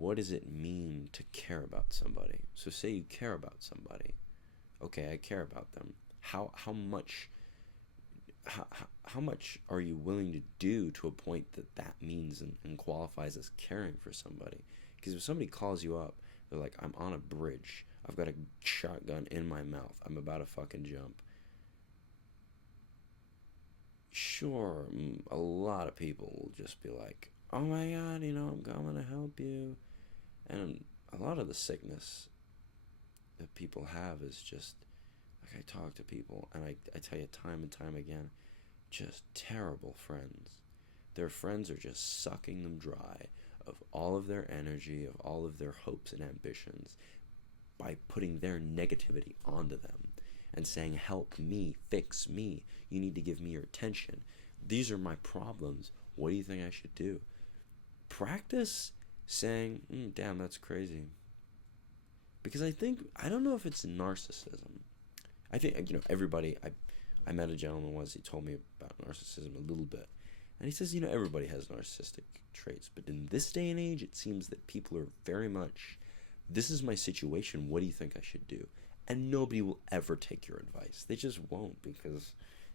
what does it mean to care about somebody? So say you care about somebody. Okay, I care about them. How much how much are you willing to do to a point that that means and qualifies as caring for somebody? Because if somebody calls you up, they're like, I'm on a bridge, I've got a shotgun in my mouth, I'm about to fucking jump. Sure, a lot of people will just be like, oh my god, I'm coming to help you. And a lot of the sickness that people have is just, like, I talk to people and I tell you time and time again, just terrible friends. Their friends are just sucking them dry of all of their energy, of all of their hopes and ambitions, by putting their negativity onto them and saying, help me, fix me, you need to give me your attention. These are my problems. What do you think I should do? Practice saying, damn, that's crazy. Because I don't know if it's narcissism. I think, everybody, I met a gentleman once, he told me about narcissism a little bit. And he says, everybody has narcissistic traits. But in this day and age, it seems that people are very much, this is my situation, what do you think I should do? And nobody will ever take your advice. They just won't, because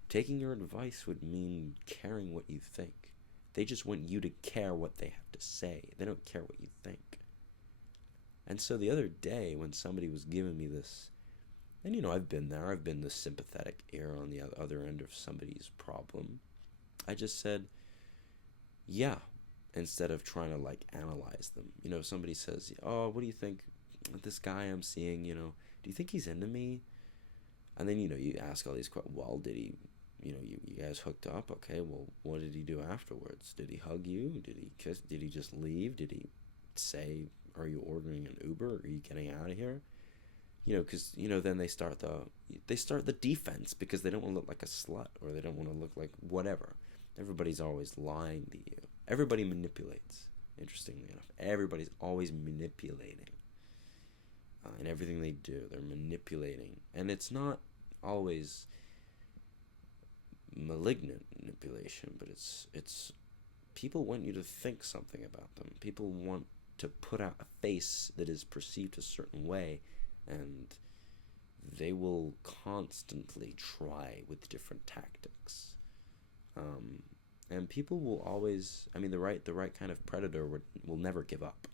taking your advice would mean caring what you think. They just want you to care what they have to say. They don't care what you think. And so the other day when somebody was giving me this, and I've been there, I've been the sympathetic ear on the other end of somebody's problem. I just said, yeah, instead of trying to analyze them. Somebody says, oh, what do you think this guy I'm seeing, do you think he's into me? And then, you ask all these questions. Well, did he, you guys hooked up? Okay, well, what did he do afterwards? Did he hug you? Did he kiss? Did he just leave? Did he say, are you ordering an Uber? Are you getting out of here? Because, then they start the defense because they don't want to look like a slut, or they don't want to look like whatever. Everybody's always lying to you. Everybody manipulates, interestingly enough. Everybody's always manipulating. In everything they do, they're manipulating. And it's not always malignant manipulation, but it's people want you to think something about them. People want to put out a face that is perceived a certain way, and they will constantly try with different tactics. And people will always, the right kind of predator will never give up.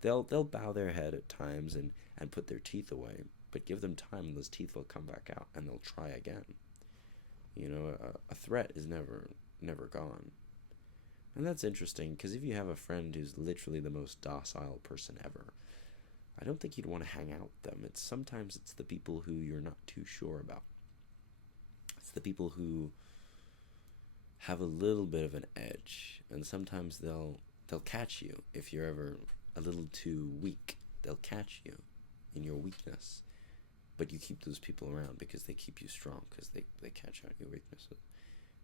They'll bow their head at times and put their teeth away, but give them time and those teeth will come back out and they'll try again. A threat is never gone. And that's interesting, because if you have a friend who's literally the most docile person ever, I don't think you'd want to hang out with them. Sometimes it's the people who you're not too sure about. It's the people who have a little bit of an edge, and sometimes they'll catch you if you're ever a little too weak. They'll catch you in your weakness, but you keep those people around because they keep you strong, because they catch out your weaknesses.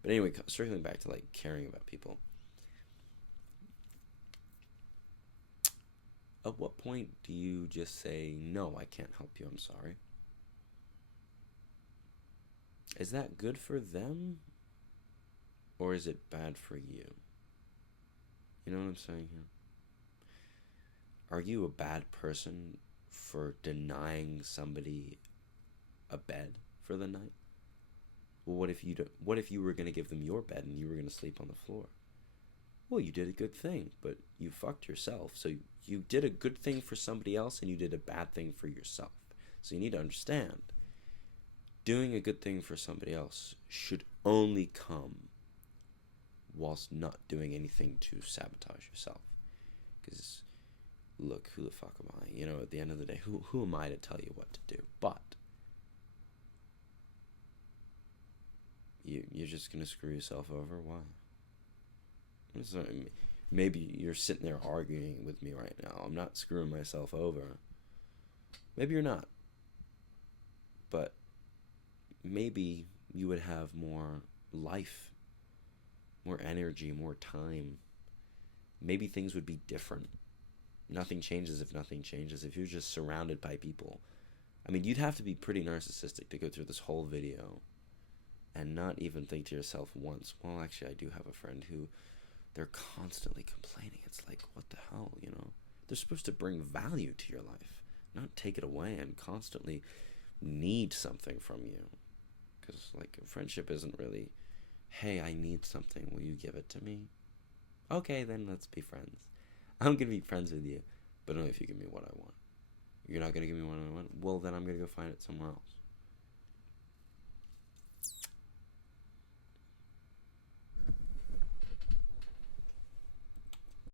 But anyway, circling back to caring about people. At what point do you just say, no, I can't help you, I'm sorry? Is that good for them? Or is it bad for you? You know what I'm saying here? Are you a bad person for denying somebody a bed for the night? Well, what if you were going to give them your bed and you were going to sleep on the floor? Well, you did a good thing, but you fucked yourself. So you did a good thing for somebody else and you did a bad thing for yourself. So you need to understand, doing a good thing for somebody else should only come whilst not doing anything to sabotage yourself. Because, look, who the fuck am I? At the end of the day, who am I to tell you what to do? But you're just going to screw yourself over? Why? So maybe you're sitting there arguing with me right now. I'm not screwing myself over. Maybe you're not. But maybe you would have more life, more energy, more time. Maybe things would be different. Nothing changes if nothing changes. If you're just surrounded by people. You'd have to be pretty narcissistic to go through this whole video and not even think to yourself once, well, actually, I do have a friend who they're constantly complaining. It's like, what the hell, They're supposed to bring value to your life, not take it away and constantly need something from you. Because, like, friendship isn't really, hey, I need something, will you give it to me? Okay, then let's be friends. I'm going to be friends with you, but only if you give me what I want. You're not going to give me what I want? Well, then I'm going to go find it somewhere else.